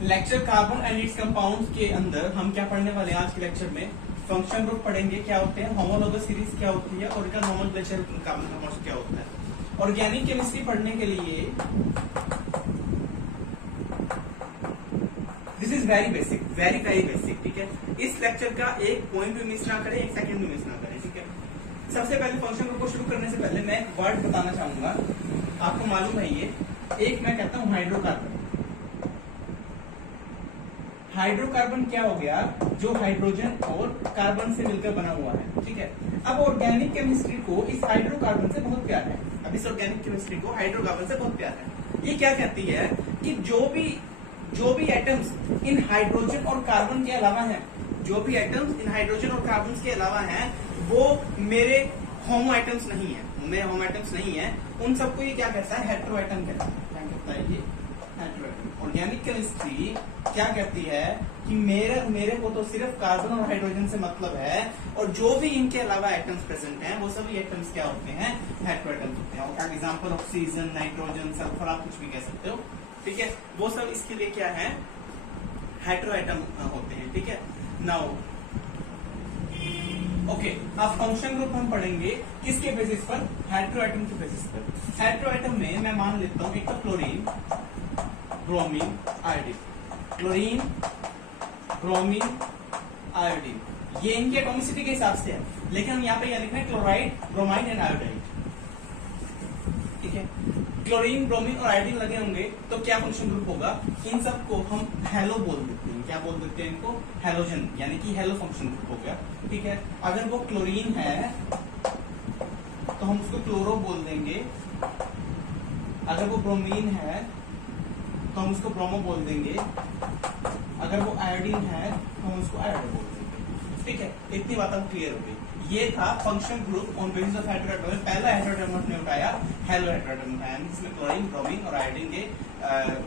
Lecture carbon and it's compounds के अंदर हम क्या पढ़ने वाले हैं आज के लेक्चर में? फंक्शन ग्रुप पढ़ेंगे, क्या होते हैं, होमोलॉगस सीरीज क्या होती है और इनका नोमेनक्लेचर कार्बन कंपाउंड्स क्या होता है। ऑर्गेनिक केमिस्ट्री पढ़ने के लिए this is very basic, very very basic, ठीक है। इस लेक्चर का एक पॉइंट भी मिस ना करें, एक सेकंड भी मिस ना करें, ठीक है। सबसे पहले फंक्शन ग्रुप को शुरू करने से पहले मैं एक वर्ड बताना चाहूंगा, आपको मालूम है ये, एक मैं कहता हूं हाइड्रोकार्बन। हाइड्रोकार्बन क्या हो गया? जो हाइड्रोजन और कार्बन से मिलकर बना हुआ है, ठीक है। अब ऑर्गेनिक केमिस्ट्री को इस हाइड्रोकार्बन से बहुत प्यार है। अब इस ऑर्गेनिक केमिस्ट्री को हाइड्रोकार्बन से बहुत प्यार है। ये क्या कहती है कि जो भी एटम्स इन हाइड्रोजन और कार्बन के अलावा हैं, जो भी एटम्स इन हाइड्रोजन और कार्बन के अलावा हैं, वो मेरे होमो एटम्स नहीं है, मेरे होमो एटम्स नहीं है। उन सबको ये क्या कहता है? हेटेरो एटम कहता है। क्या कहता है ये? Hetero atom. ऑर्गेनिक केमिस्ट्री क्या कहती है कि मेरे को तो सिर्फ कार्बन और हाइड्रोजन से मतलब है, और जो भी इनके अलावा एटम्स प्रेजेंट हैं वो सभी एटम्स क्या होते हैं? हेटेरो एटम्स होते हैं। एग्जांपल ऑक्सीजन, नाइट्रोजन, सल्फर, आप कुछ भी कह सकते हो, ठीक है। वो सब इसके लिए क्या है? हेटेरो एटम होते हैं, ठीक है। नाउ ओके, अब फंक्शन ग्रुप हम पढ़ेंगे किसके बेसिस पर? हेटेरो एटम के बेसिस पर। हेटेरो एटम में मैं मान लेता हूं एक तो chlorine, bromine, iodine. Chlorine, bromine, iodine, ये इनकी एटॉमिसिटी के हिसाब से है, लेकिन हम यहाँ पे क्या लिख रहे हैं? क्लोराइड, ब्रोमाइड एंड आयोडाइड, ठीक है। क्लोरीन, ब्रोमीन और आयोडीन लगे होंगे तो क्या फंक्शन ग्रुप होगा? इन सबको हम हेलो बोल देते हैं। क्या बोल देते हैं इनको? हेलोजन, यानी कि हेलो फंक्शन ग्रुप हो गया, ठीक है। अगर वो क्लोरीन है तो हम उसको क्लोरो बोल देंगे, अगर वो ब्रोमीन है तो हम उसको ब्रोमो बोल देंगे, अगर वो आयोडीन है तो हम उसको आयोडो बोल देंगे, ठीक है। इतनी बात अब क्लियर हो गई। ये था function group on basis of hetero atom. पहला हेटेरो एटम हमने उठाया, हेलो हेटेरो एटम उठाया, इसमें क्लोरीन, ब्रोमीन और आयोडीन के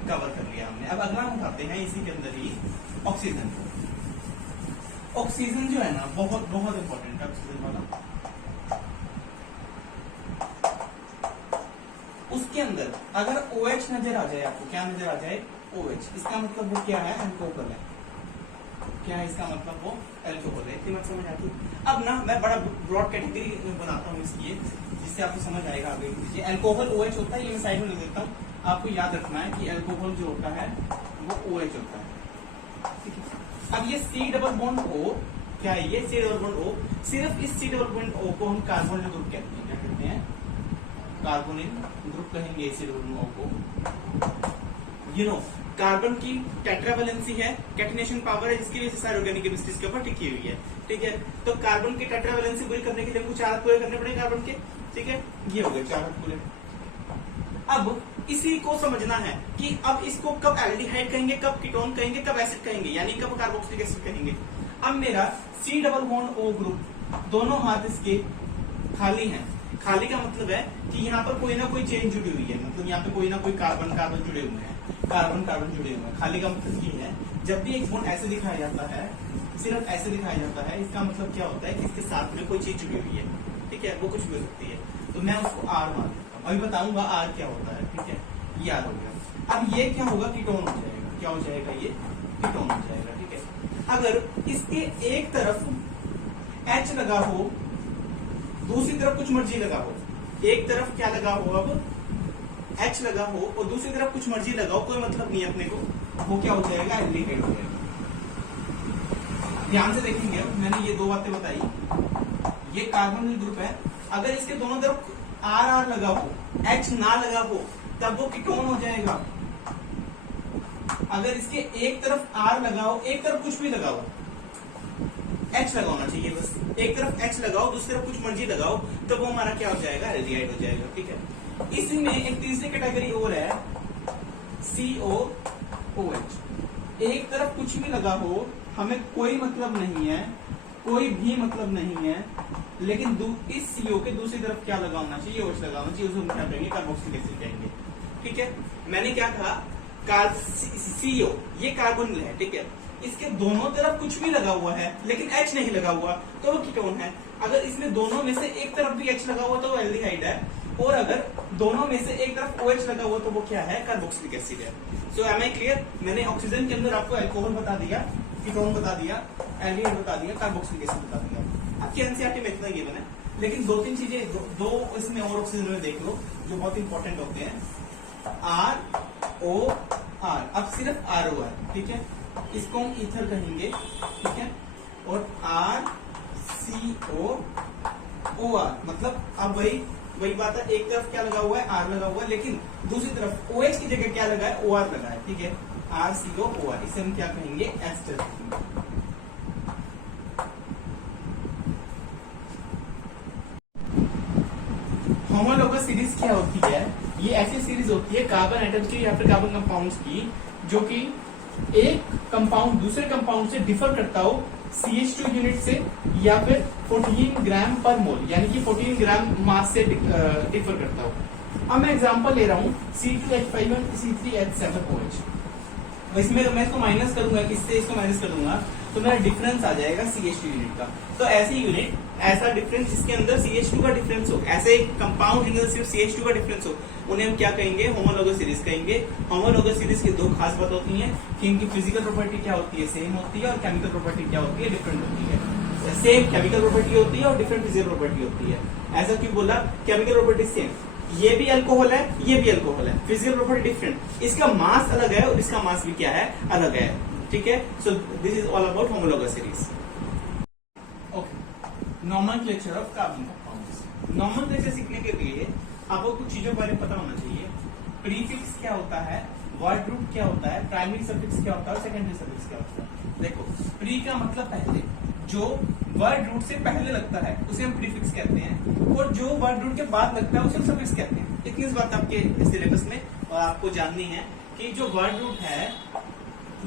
कवर कर लिया हमने। अब अगला हम उठाते हैं इसी के अंदर ही ऑक्सीजन को। ऑक्सीजन जो है ना, बहुत बहुत इंपॉर्टेंट है ऑक्सीजन वाला। उसके अंदर अगर OH नजर आ जाए आपको, क्या नजर आ जाए? OH, इसका मतलब वो क्या है? अल्कोहल है। क्या है इसका मतलब? वो अल्कोहल है। इतनी बात समझ आती? अब ना मैं बड़ा ब्रॉड कैटेगरी बनाता हूँ इसकी, जिससे आपको समझ आएगा आगे। ये अल्कोहल OH होता है, ये मैं साइड में लिख देता हूँ। आपको याद रखना है कि अल्कोहल जो होता है वो OH होता है, ठीक है। अब ये C डबल बॉन्ड O क्या है? ये C डबल बॉन्ड O, सिर्फ इस C डबल बॉन्ड O को हम कार्बोनिल ग्रुप कहते हैं। क्या कहते हैं? कार्बोनिल ग्रुप कहेंगे C डबल बॉन्ड O को। यू नो, कार्बन की टेट्रावेलेंसी है, कैटिनेशन पावर है, जिसकी वजह से सारी ऑर्गेनिक केमिस्ट्री के ऊपर टिकी हुई है, ठीक है। तो कार्बन की टेट्रावेलेंसी पूरी करने के लिए हमको 4 पूरे करने पड़ेंगे कार्बन के, ठीक है। ये हो गए 4 पूरे। अब इसी को समझना है कि अब इसको कब एल्डिहाइड कहेंगे, कब कीटोन कहेंगे, कब एसिड कहेंगे, यानी कब कार्बोक्सिलिक एसिड कहेंगे। अब मेरा C double bond O group, दोनों हाथ इसके खाली हैं। खाली का मतलब है कि यहाँ पर कोई ना कोई चेन जुड़ी हुई है, मतलब यहाँ पे कोई ना कोई कार्बन कार्बन जुड़े हुए हैं, कार्बन कार्बन जुड़े हुए हैं। खाली का मतलब ये है, जब भी एक बॉन्ड ऐसे दिखाया जाता है, सिर्फ ऐसे दिखाया जाता है, इसका मतलब क्या होता है कि इसके साथ में कोई चीज जुड़ी हुई है, ठीक है। वो कुछ भी हो सकती है, तो मैं उसको R मान लेता हूँ। अभी बताऊंगा R क्या होता है, ठीक है। ये R हो गया। अब ये क्या होगा? कीटोन हो जाएगा। क्या हो जाएगा? ये कीटोन हो जाएगा, ठीक है। अगर इसके एक तरफ H लगा हो, दूसरी तरफ कुछ मर्जी लगा हो, एक तरफ क्या लगा हो? अब H लगा हो और दूसरी तरफ कुछ मर्जी लगाओ, कोई मतलब नहीं है अपने को, वो क्या हो जाएगा? एल्डिहाइड हो जाएगा। ध्यान से देखेंगे, अब मैंने ये 2 बातें बताई। ये कार्बोनिल ग्रुप है, अगर इसके दोनों तरफ R लगा हो, H ना लगा हो, तब वो कीटोन हो जाएगा। अगर इसके एक तरफ R लगाओ, एक तरफ कुछ भी लगाओ, H लगाना चाहिए बस, एक तरफ H लगाओ, दूसरी तरफ कुछ मर्जी लगाओ, तो वो हमारा क्या हो जाएगा? एल्डिहाइड हो जाएगा, ठीक है। इसमें एक तीसरी कैटेगरी और है, COOH। एक तरफ कुछ भी लगा हो, हमें कोई मतलब नहीं है, कोई भी मतलब नहीं है, लेकिन इस CO के दूसरी तरफ क्या लगा होना चाहिए? OH लगा होना चाहिए, उसको हम क्या कहेंगे? कार्बोक्सिलिक एसिड कहेंगे, ठीक है। मैंने क्या कहा? CO ये कार्बोनिल है, ठीक है। इसके दोनों तरफ कुछ भी लगा हुआ है लेकिन H नहीं लगा हुआ तो वो कीटोन है। अगर इसमें दोनों में से एक तरफ भी H लगा हुआ तो वो एल्डिहाइड है, और अगर दोनों में से एक तरफ OH लगा हुआ तो वो क्या है, कार्बोक्सिलिक एसिड है। सो एम आई क्लियर? मैंने ऑक्सीजन के अंदर आपको अल्कोहल बता दिया, कीटोन बता दिया, एल्डिहाइड बता दिया, कार्बोक्सिलिक एसिड बता दिया। आपकी एनसीईआरटी में इतना गिवन है, लेकिन दो तीन चीजें दो इसमें और ऑक्सीजन में देख लो जो बहुत इंपॉर्टेंट होते हैं, ROR, अब सिर्फ ROR, ठीक है, इसको हम ईथर कहेंगे, ठीक है, और RCOOR, मतलब अब वही बात है, एक तरफ क्या लगा हुआ है, R लगा हुआ है, लेकिन दूसरी तरफ OH की जगह क्या लगा है, OR लगा है, ठीक है, RCOOR, इसे हम क्या कहेंगे, एस्टर। होमोलोगस सीरीज क्या होती है? ये ऐसी सीरीज होती है कार्बन एटम्स की या फिर कार्बन कंपाउंड्स की जो कि एक कंपाउंड दूसरे कंपाउंड से डिफर करता हो CH2 यूनिट से या फिर 14 ग्राम पर मोल, यानी कि 14 ग्राम मास से डिफर करता हो। अब मैं एग्जांपल ले रहा हूं C2H5 C3H7OH। इसमें मैं इसको माइनस करूंगा, इससे इसको माइनस कर दूंगा तो मेरा डिफरेंस आ जाएगा CH2 यूनिट का। तो ऐसी यूनिट, ऐसा डिफरेंस जिसके अंदर CH2 का डिफरेंस हो, ऐसे एक कंपाउंड जिसके अंदर सिर्फ CH2 का डिफरेंस हो, उन्हें हम क्या कहेंगे, होमोलोगस सीरीज कहेंगे। होमोलोगस सीरीज की दो खास बात होती हैं कि इनकी फिजिकल प्रॉपर्टी क्या होती है, सेम होती है, और केमिकल प्रॉपर्टी क्या होती है, डिफरेंट होती है। सेम केमिकल प्रॉपर्टी होती है और डिफरेंट फिजिकल प्रॉपर्टी होती है। ऐसा क्यों बोला? केमिकल प्रॉपर्टी सेम, ये भी अल्कोहल है, ये भी अल्कोहल है, फिजिकल प्रॉपर्टी डिफरेंट, इसका मास अलग है और इसका मास भी क्या है, अलग है, ठीक है। So this is all about homologous series. Okay, nomenclature of carbon compounds. Nomenclature सीखने के लिए आपको कुछ चीजों के बारे में पता होना चाहिए। प्रीफिक्स क्या होता है, वर्ड रूट क्या होता है, प्राइमरी सफिक्स क्या होता है और सेकेंडरी सफिक्स क्या होता है। देखो, प्री का मतलब पहले, जो वर्ड रूट से पहले लगता है उसे हम प्रीफिक्स कहते हैं, और जो वर्ड रूट के बाद लगता है उसे हम सफिक्स कहते हैं। इतनी इस बात आपके सिलेबस में और आपको जाननी है कि जो वर्ड रूट है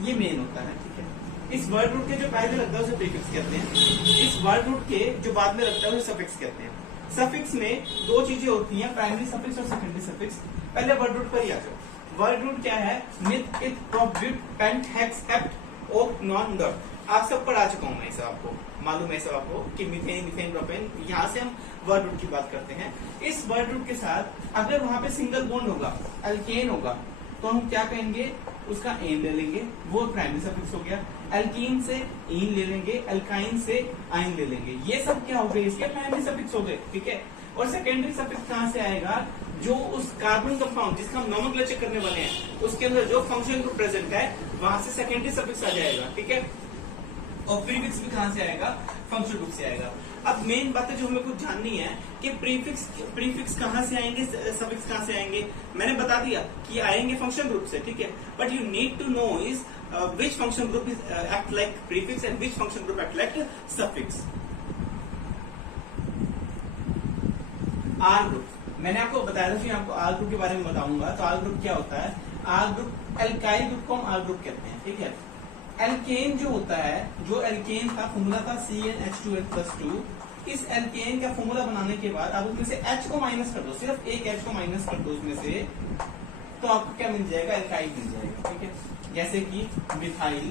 ये मेन होता है, ठीक है। इस वर्ड रूट के जो पहले लगता है उसे प्रीफिक्स कहते हैं, इस वर्ड रूट के जो बाद में लगता है उसे सफिक्स कहते हैं। सफिक्स में दो चीजें होती हैं, प्राइमरी सफिक्स और सेकेंडरी सफिक्स। पहले वर्ड रूट पर ही आ जाओ। वर्ड रूट क्या है? Meth, eth, prop, but, pent, hex, hept, oct, non, dec. आप सब पढ़ा चुका हूं मैं, सब आपको मालूम है, सब आपको कि मीथेन, मिथेन, प्रोपेन, यहाँ से हम वर्ड रूट की बात करते हैं। इस वर्ड रूट के साथ अगर वहां पे सिंगल बॉन्ड होगा, अल्केन होगा, तो हम क्या कहेंगे, उसका एन ले लेंगे, वो प्राइमरी सफिक्स हो गया। एल्कीन से ईन ले लेंगे, अल्काइन से आइन ले लेंगे, ये सब क्या हो गए, इसके प्राइमरी सफिक्स हो गए, ठीक है। और सेकेंडरी सफिक्स कहां से आएगा? जो उस कार्बन कंपाउंड जिसका हम नोमेनक्लेचर करने वाले हैं उसके अंदर जो फंक्शन ग्रुप प्रेजेंट है वहां से सेकेंडरी सफिक्स आ जाएगा, ठीक है। और प्रीफिक्स भी कहां से आएगा? फंक्शन ग्रुप से आएगा। अब मेन बात है जो हमें कुछ जाननी है कि प्रीफिक्स कहां से आएंगे, सफिक्स कहां से आएंगे। मैंने बता दिया कि आएंगे फंक्शन ग्रुप से, ठीक है, but you need to know is which function group is act like prefix and which function group act like suffix. R group, मैंने आपको बताया था कि आपको R group के बारे में बताऊंगा। तो R group क्या होता है? R group, एल्काइल ग्रुप को हम R group कहते हैं, ठीक है। एल्केन जो होता है, जो एल्केन का फॉर्मूला था CnH2n+2, इस एल्केन का फॉर्मूला बनाने के बाद आप उसमें से H को माइनस कर दो, सिर्फ एक H को माइनस कर दो उसमें से, तो आपको क्या मिल जाएगा? एल्काइल मिल जाएगा, ठीक है। जैसे कि मिथाइल,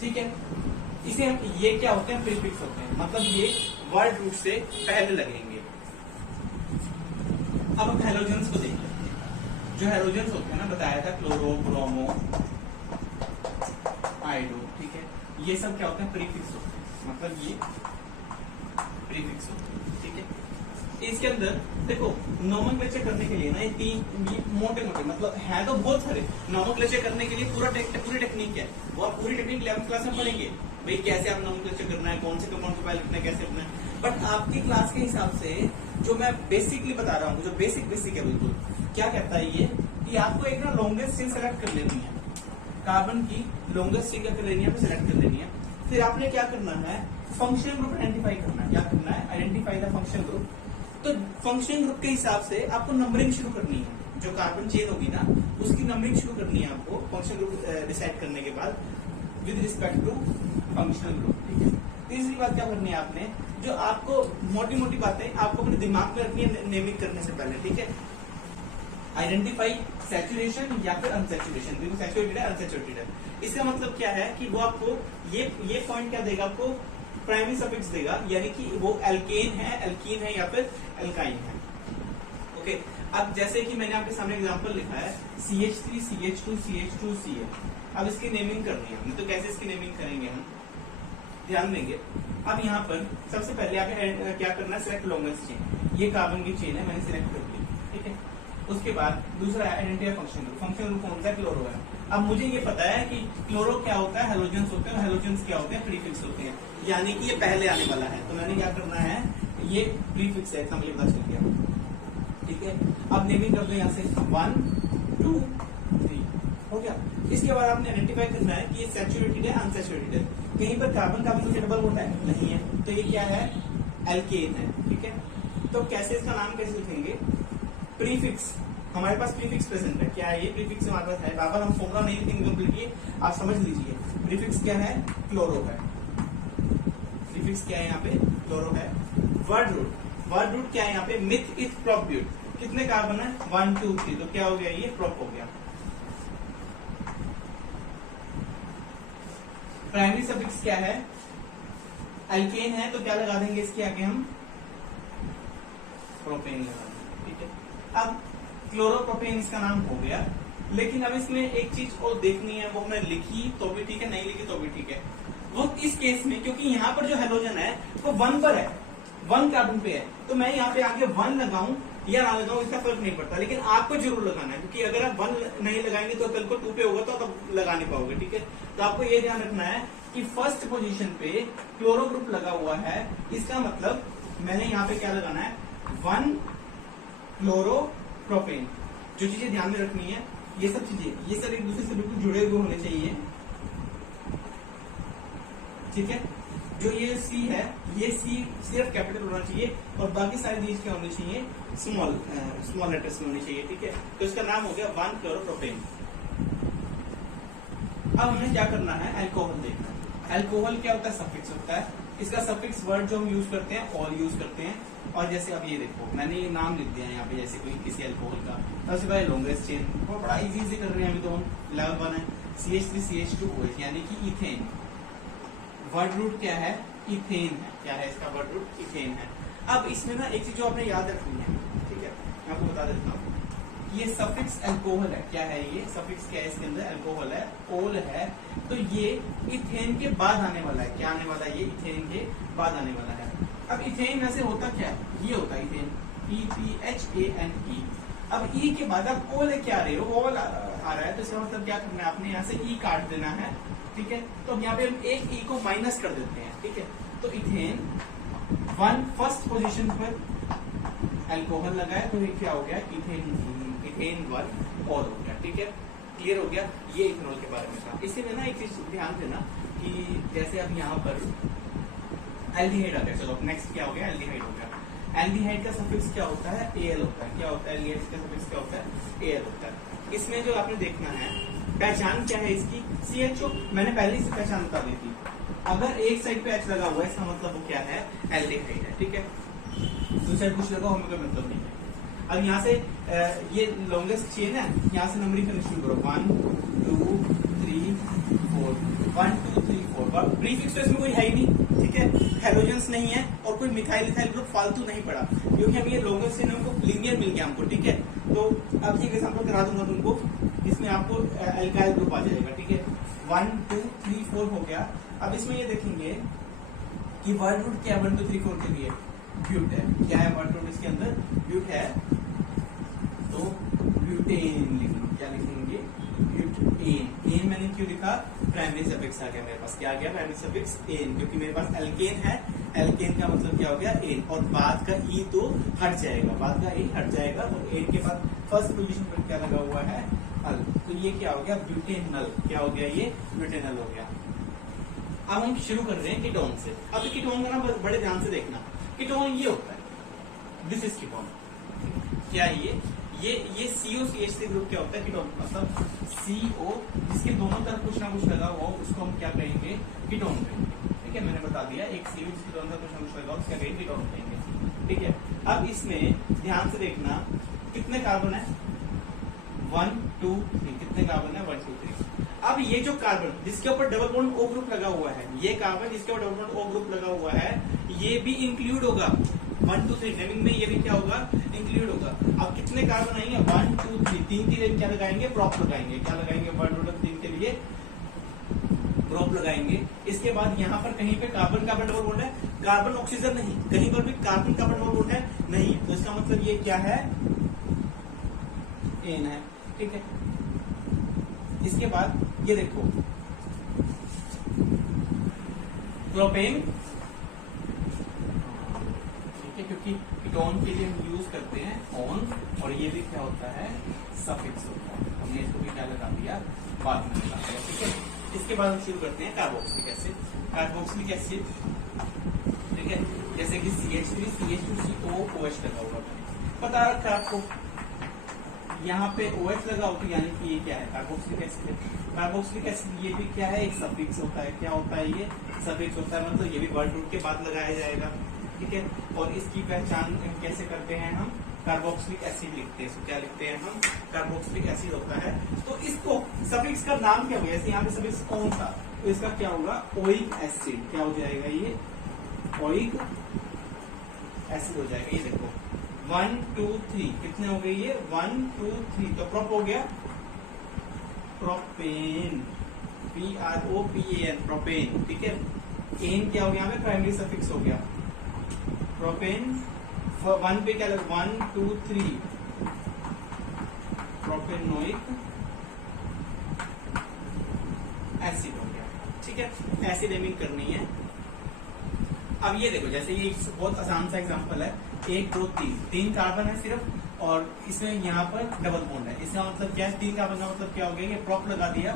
ठीक है। इसे हम, ये क्या होते हैं? प्रीफिक्स होते हैं, मतलब ये वर्ड रूट से पहले लगेंगे। अब हम हेलोजेंस को देख लेते हैं। जो हेलोजेंस होते हैं ना, बताया था क्लोरो, ब्रोमो, आइडो, ठीक है, ये सब क्या होते हैं? प्रीफिक्स होते हैं, मतलब ये प्रीफिक्स होते हैं, ठीक है। इसके अंदर देखो, नोमेनक्लेचर करने के लिए ना ये मोटे मोटे, मतलब है तो बहुत सारे। नोमेनक्लेचर करने के लिए पूरी टेक्निक है, वो आप पूरी टेक्निक 11th क्लास में पढ़ेंगे भाई, कैसे आप नोमेनक्लेचर करना है, कौन से कंपाउंड को पहले लिखना है, कैसे लिखना है। बट आपकी क्लास के हिसाब से जो मैं बेसिकली बता रहा हूँ, जो बेसिक है बिल्कुल, क्या कहता है ये कि आपको एक ना लॉन्गेस्ट स्ट्रिंग सेलेक्ट कर लेनी है, कार्बन की लॉन्गेस्ट स्ट्रिंग कर लेनी है, सेलेक्ट कर लेनी है। फिर आपने क्या करना है? फंक्शन ग्रुप आइडेंटिफाई करना है। क्या करना है? Identify the function group. तो फंक्शन ग्रुप के हिसाब से आपको नंबरिंग शुरू करनी है। जो कार्बन चेन होगी ना, उसकी नंबरिंग शुरू करनी है आपको फंक्शन ग्रुप डिसाइड करने के बाद with respect to functional group, ठीक है। तीसरी बात क्या करनी है आपने? जो आपको मोटी मोटी बातें आपको अपने दिमाग में रखनी है नेमिंग करने से पहले, ठीक है। आइडेंटिफाई सैचुरेशन या फिर अनसैचुरेशन, देखो सैचुरेटेड है अनसैचुरेटेड है। इसका मतलब क्या है कि वो आपको ये पॉइंट क्या देगा, आपको प्राइमरी सफिक्स देगा, यानी कि वो एल्केन है, एल्कीन है या फिर एल्काइन है। ओके, अब जैसे कि मैंने आपके सामने एग्जांपल लिखा है CH3 CH2 CH2 Cl। अब इसकी नेमिंग करनी है हमने, तो कैसे इसकी नेमिंग करेंगे हम, ध्यान देंगे। अब यहाँ पर सबसे पहले आपने क्या करना है, सिलेक्ट लॉन्गेस्ट चेन। ये कार्बन की चेन है, मैंने सिलेक्ट कर ली, ठीक है। उसके बाद दूसरा है identify function group. Function group कौन सा है, क्लोरो है। अब मुझे ये पता है कि क्लोरो क्या होता है, हेलोजेंस होते हैं, हेलोजेंस क्या होते हैं, प्रीफिक्स होते हैं, यानी कि ये पहले आने वाला है। तो मैंने क्या करना है, ये प्रीफिक्स है, मुझे पता चल गया, ठीक है। अब नेमिंग कर दो यहाँ से 1 2 3, हो गया। इसके बाद आपने आइडेंटिफाई करना है कि ये सैचुरेटेड है अनसैचुरेटेड है। कहीं पर कार्बन कार्बन से डबल होता है, नहीं है, तो ये क्या है, एल्केन है, ठीक है। तो कैसे इसका नाम कैसे लिखेंगे, प्रीफिक्स, हमारे पास प्रीफिक्स प्रेजेंट है, क्या है ये प्रीफिक्स हमारे पास है। बार हम फॉर्मूला नहीं लिखेंगे कंप्लीटली, आप समझ लीजिए। प्रीफिक्स क्या है, क्लोरो है, प्रीफिक्स क्या है यहाँ पे, क्लोरो है। वर्ड रूट क्या है यहाँ पे, मिथ इथ प्रोप ब्यूट। कितने कार्बन है, 1 2 3, तो क्या हो गया, ये प्रोप हो गया। प्राइमरी सफिक्स क्या है, एल्केन है, तो क्या लगा देंगे इसके आगे हम, प्रोपेन लगा देंगे, ठीक है। अब क्लोरोप्रोपेन इसका नाम हो गया। लेकिन अब इसमें एक चीज और देखनी है, वो मैं लिखी तो भी ठीक है, नहीं लिखी तो भी ठीक है। वो इस केस में, क्योंकि यहाँ पर जो हेलोजन है वो 1 पर है, 1 कार्बन पे है, तो मैं यहाँ पे आगे 1 लगाऊं या ना लगाऊं इसका फर्क नहीं पड़ता, लेकिन आपको जरूर लगाना है, क्योंकि अगर आप 1 नहीं लगाएंगे तो कल को 2 पे होगा तो आप लगा नहीं पाओगे, ठीक है। तो आपको ये ध्यान रखना है कि फर्स्ट पोजीशन पे क्लोरो ग्रुप लगा हुआ है, इसका मतलब मैंने यहाँ पे क्या लगाना है, 1 क्लोरोप्रोपेन। जो चीजें ध्यान में रखनी है, ये सब चीजें, ये सब एक दूसरे से बिल्कुल जुड़े हुए होने चाहिए, ठीक है। जो ये सी है, ये सी सिर्फ कैपिटल होना चाहिए और बाकी सारी चीज क्या होनी चाहिए, स्मॉल लेटर्स में होनी चाहिए, ठीक है। तो इसका नाम हो गया 1 क्लोरोप्रोपेन। अब हमें क्या करना है, अल्कोहल देखना है। अल्कोहल क्या होता है, सफिक्स होता है। इसका सफिक्स वर्ड जो हम यूज करते हैं, ऑल यूज करते हैं। और जैसे अब ये देखो, मैंने ये नाम लिख दिया है यहाँ पे, जैसे कोई किसी अल्कोहल का, सबसे पहले लॉन्गेस्ट चेन, वो बड़ा इजी कर रहे हैं अभी तो हम, लेवल 1 है, CH3 CH2OH, यानी कि इथेन। वर्ड रूट क्या है, इथेन है, क्या है इसका वर्ड रूट, इथेन है। अब इसमें ना एक चीज जो आपने याद रखनी है, ठीक है, मैं आपको बता देता हूँ, ये सफिक्स अल्कोहल है, क्या है ये सफिक्स, क्या है इसके अंदर, अल्कोहल है, ओल है, तो ये इथेन के बाद आने वाला है, क्या आने वाला है, ये इथेन के बाद आने वाला है। अब इथेन में से होता क्या है, ये होता है इथेन, ETHANE। अब ई के बाद अब ओल क्या आ रही है, ओल आ रहा है, तो इसका मतलब क्या करना है, आपने यहाँ से ई काट देना है, ठीक है। तो अब यहाँ पे हम एक ई को माइनस कर देते हैं, ठीक है। तो इथेन 1 फर्स्ट पोजीशन पर अल्कोहल लगा है, तो ये क्या हो गया, इथेन 1 और हो गया, ठीक है। क्लियर हो गया, ये इथेनॉल के बारे में था। इसी में ना एक चीज ध्यान देना कि जैसे अब यहाँ पर एल्डिहाइड आ गया, चलो नेक्स्ट क्या हो गया, एल्डिहाइड हो गया। एल्डिहाइड का सफिक्स क्या होता है, Al होता है। क्या होता है, एल्डिहाइड का सफिक्स क्या होता है, Al होता है। इसमें जो आपने देखना है, पहचान क्या है इसकी, CHO, मैंने पहले से पहचान बता दी थी। अगर एक साइड पे H लगा हुआ है, इसका मतलब वो क्या है, एल्डिहाइड है, ठीक है। दूसरी साइड कुछ लगा हमें कोई मतलब नहीं है। अब यहाँ से ये लॉन्गेस्ट चेन है, यहाँ से नंबरिंग करना शुरू करो, 1 2 3 4, 1 2 3 4। प्रीफिक्स तो इसमें कोई है ही नहीं, ठीक है, हेलोजेंस नहीं है और कोई मिथाइल इथाइल ग्रुप फालतू नहीं पड़ा, क्योंकि हम ये लॉन्गेस्ट चेन हमको लिनियर मिल गया हमको, ठीक है। तो अब ये एग्जांपल करा दूंगा तुमको, इसमें आपको एल्काइल ग्रुप आ जाएगा, ठीक है। 1 2 3 4 हो गया। अब इसमें ये देखेंगे कि वर्ड रूट क्या है 1 2 3 4 के लिए, ब्यूट है। क्या है वर्ड रूट इसके अंदर, ब्यूट है, तो ब्यूटेन लिखेंगे, क्या लिखेंगे, ब्यूटेन। एन मैंने क्यों लिखा, प्राइमरी सफिक्स आ गया मेरे पास, क्या आ गया, प्राइमरी सफिक्स एन, क्योंकि मेरे पास एल्केन है, एल्केन का मतलब क्या हो गया, एन, और बाद का ई तो हट जाएगा, बाद का ई हट जाएगा, और एन के बाद फर्स्ट पोजीशन पर क्या लगा हुआ है, अल, तो ये क्या हो गया, ब्यूटेनल, क्या हो गया, ये ब्यूटेनल हो गया। अब हम शुरू कर रहे हैं कीटोन से। अब कीटोन का ना बड़े ध्यान से देखना, कीटोन ये होता है, दिस इज कीटोन, क्या ये COCH3 ग्रुप क्या होता है, कीटोन, मतलब CO जिसके दोनों तरफ कुछ ना कुछ लगा हुआ, उसको हम क्या कहेंगे, कीटोन कहेंगे, ठीक है। मैंने बता दिया, एक CO जिसके दोनों तरफ कुछ ना कुछ लगा, उसका कहेंगे कीटोन कहेंगे, ठीक है। अब इसमें ध्यान से देखना, कितने कार्बन है, 1 2 3 कितने कार्बन है 1 2 3। अब ये जो कार्बन जिसके ऊपर डबल बॉन्ड O ग्रुप लगा हुआ है, ये कार्बन जिसके ऊपर डबल बॉन्ड O ग्रुप लगा हुआ है, ये भी इंक्लूड होगा 1 2 3 नेमिंग में, ये भी क्या होगा इंक्लूड होगा। अब कितने कार्बन आएंगे 1 2 3, तीन के लिए क्या लगाएंगे प्रॉप लगाएंगे, क्या लगाएंगे 1 2 3 के लिए प्रॉप लगाएंगे। इसके बाद यहाँ पर कहीं पे कार्बन कार्बन डबल बॉन्ड है, कार्बन ऑक्सीजन नहीं, कहीं पर भी कार्बन कार्बन डबल बॉन्ड है नहीं, तो इसका मतलब ये क्या है एन है, ठीक है। इसके बाद ये देखो प्रोपेन, ठीक है, क्योंकि कीटोन के लिए हम यूज करते हैं ऑन, और ये भी क्या होता है सफिक्स होता है, हमने इसको भी क्या लगा दिया बाद में लगा दिया, ठीक है। इसके बाद हम शुरू करते हैं कार्बोक्सिलिक एसिड। कार्बोक्सिलिक एसिड, ठीक है, जैसे कि CH3 CH2CO OH लगा हुआ पता रखा आपको, यहाँ पे OH लगा हो तो यानी कि ये क्या है कार्बोक्सिलिक एसिड है। कार्बोक्सिलिक एसिड ये भी क्या है एक सफिक्स होता है, क्या होता है ये सफिक्स होता है, मतलब ये भी वर्ड रूट के बाद लगाया जाएगा, ठीक है। और इसकी पहचान कैसे करते हैं हम, कार्बोक्सिलिक एसिड लिखते हैं, क्या लिखते हैं हम कार्बोक्सिलिक एसिड होता है। तो इसको सफिक्स का नाम क्या होगा, यहाँ पे सफिक्स कौन सा, तो इसका क्या होगा ओइक एसिड, क्या हो जाएगा ये ओइक एसिड हो जाएगा। ये देखो 1 2 3 कितने हो गए ये 1 2 3, तो प्रोप हो गया प्रोपेन, PROPAN प्रोपेन, ठीक है। एन क्या हो गया यहाँ पे प्राइमरी सफिक्स हो गया प्रोपेन, 1 पे क्या लगा 1 2 3 प्रोपेनोइक एसिड हो गया, ठीक है। एसिड नेमिंग करनी है। अब ये देखो जैसे ये बहुत आसान सा एग्जांपल है, 1 2 3 तीन कार्बन है सिर्फ, और इसमें यहाँ पर डबल बॉन्ड है, इसका मतलब क्या है 3 कार्बन का मतलब क्या हो गया, ये प्रॉप लगा दिया,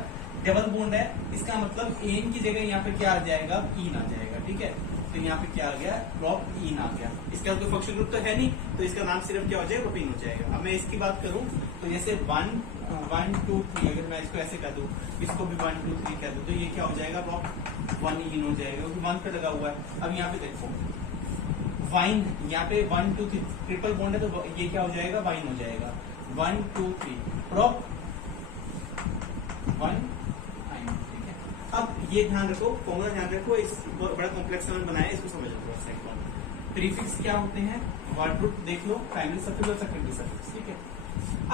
डबल बॉन्ड है, इसका मतलब एन की जगह यहाँ पे क्या आ जाएगा ईन आ जाएगा, ठीक है। तो यहाँ पे क्या आ गया प्रॉप ईन आ गया, इसका कोई फंक्शनल ग्रुप तो है नहीं, तो इसका नाम सिर्फ क्या हो जाएगा प्रोपीन हो जाएगा। अब मैं इसकी बात करूं तो जैसे 1 2 3, अगर मैं इसको ऐसे कर दूं, इसको भी 1 2 3 कर दूं, तो ये क्या हो जाएगा प्रॉप 1 ईन हो जाएगा, क्योंकि 1 पे लगा हुआ है। अब यहाँ पे देखो वाइन, यहाँ पे 1 2 3 ट्रिपल बॉन्ड है, तो ये क्या हो जाएगा वाइन हो जाएगा 1 2 3 प्रॉप 1 आइन, ठीक है। अब ये ध्यान रखो, फॉर्मूला ध्यान रखो, इस बड़ा कॉम्प्लेक्स हमने बनाया, इसको समझो थोड़ा सा एक बार। प्रीफिक्स क्या होते हैं, वर्ड रूट देख लो, प्राइमरी सफिक्स और सेकेंडरी सफिक्स, ठीक है।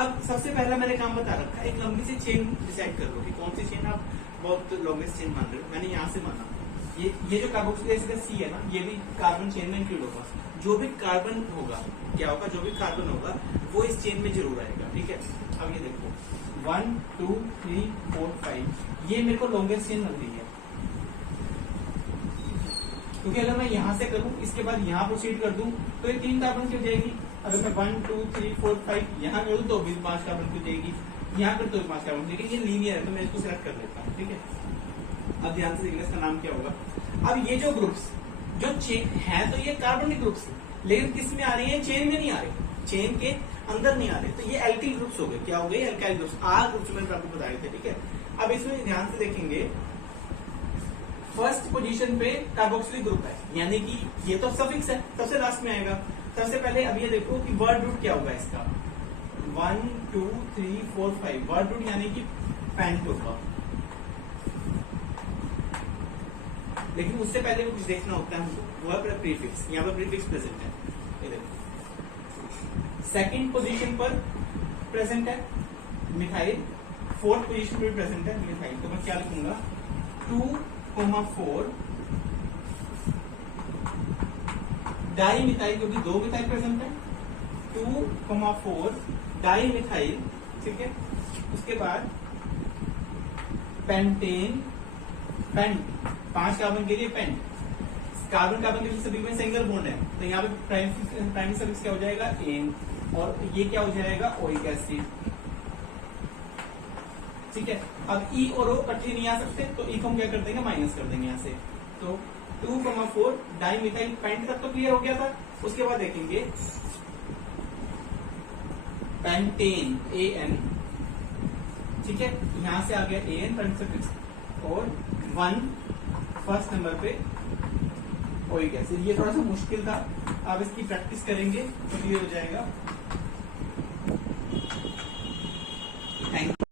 अब सबसे पहला मैंने काम बता रखा है, एक लंबी सी चेन डिसाइड कर लो कि कौन सी चेन आप बहुत लॉन्गेस्ट चेन मान रहे हो। मैंने यहाँ से माना ये जो कार्बोक्सिलिक एसिड का C है ना, ये भी कार्बन चेन में इंक्लूड होगा, जो भी कार्बन होगा क्या होगा, जो भी कार्बन होगा वो इस चेन में जरूर आएगा, ठीक है। अब ये देखो 1 2 3 4 5, ये मेरे को लॉन्गेस्ट चेन लग रही है, क्योंकि अगर मैं यहाँ से करूँ इसके बाद यहाँ प्रोसीड कर दूं तो ये 3 कार्बन की हो जाएगी। अगर मैं 1 2 3 4 5 यहाँ करूँ तो भी 5 कार्बन की हो जाएगी, यहाँ कर तो 5 कार्बन, लेकिन ये लीनियर है तो मैं इसको सिलेक्ट कर लेता हूँ, ठीक है। अब ध्यान से देखिए इसका नाम क्या होगा। अब ये जो ग्रुप्स जो चेन है, तो ये कार्बनिक ग्रुप्स, लेकिन किस में आ रही है चेन में नहीं आ रही, चेन के अंदर नहीं आ रहे, तो ये एल्किल ग्रुप्स हो गए, क्या हो गए एल्काइल ग्रुप्स, आर ग्रुप्स मैंने आपको बताए थे, ठीक है। अब इसमें ध्यान से देखेंगे फर्स्ट पोजीशन पे कार्बोक्सिलिक ग्रुप है, यानी कि ये तो सफिक्स है, सबसे लास्ट में आएगा। सबसे पहले अब ये देखो कि वर्ड रूट क्या होगा इसका 1 2 3 4 5, वर्ड रूट यानी कि पेंट होगा, लेकिन उससे पहले कुछ देखना होता है हमको, वो है प्रीफिक्स, यहाँ पर प्रीफिक्स प्रेजेंट है, ये देखो सेकंड पोजीशन पर प्रेजेंट है मिथाइल, फोर्थ पोजीशन पर प्रेजेंट है मिथाइल, तो मैं क्या लिखूंगा 2,4 डाई मिथाइल, क्योंकि 2 मिथाइल प्रेजेंट है, 2,4 डाई मिथाइल, ठीक है। उसके बाद पेंटेन, पेंट 5 कार्बन के लिए पेंट, कार्बन कार्बन के सभी में सिंगल बॉन्ड है, तो यहाँ पे प्राइमरी सफिक्स क्या हो जाएगा एन, और ये क्या हो जाएगा ओइक एसिड, ठीक है। अब ई और ओ इकट्ठे नहीं आ सकते, तो ई को हम क्या कर देंगे माइनस कर देंगे यहाँ से, तो 2,4 डाई मिथाइल पेंट तक तो क्लियर हो गया था। उसके बाद देखेंगे पेंटेन AN, ठीक है, यहां से आ गया AN प्राइमरी सफिक्स, और 1 फर्स्ट नंबर पे ओइक एसिड। ये थोड़ा सा मुश्किल था, आप इसकी प्रैक्टिस करेंगे तो क्लियर हो जाएगा। Thank you.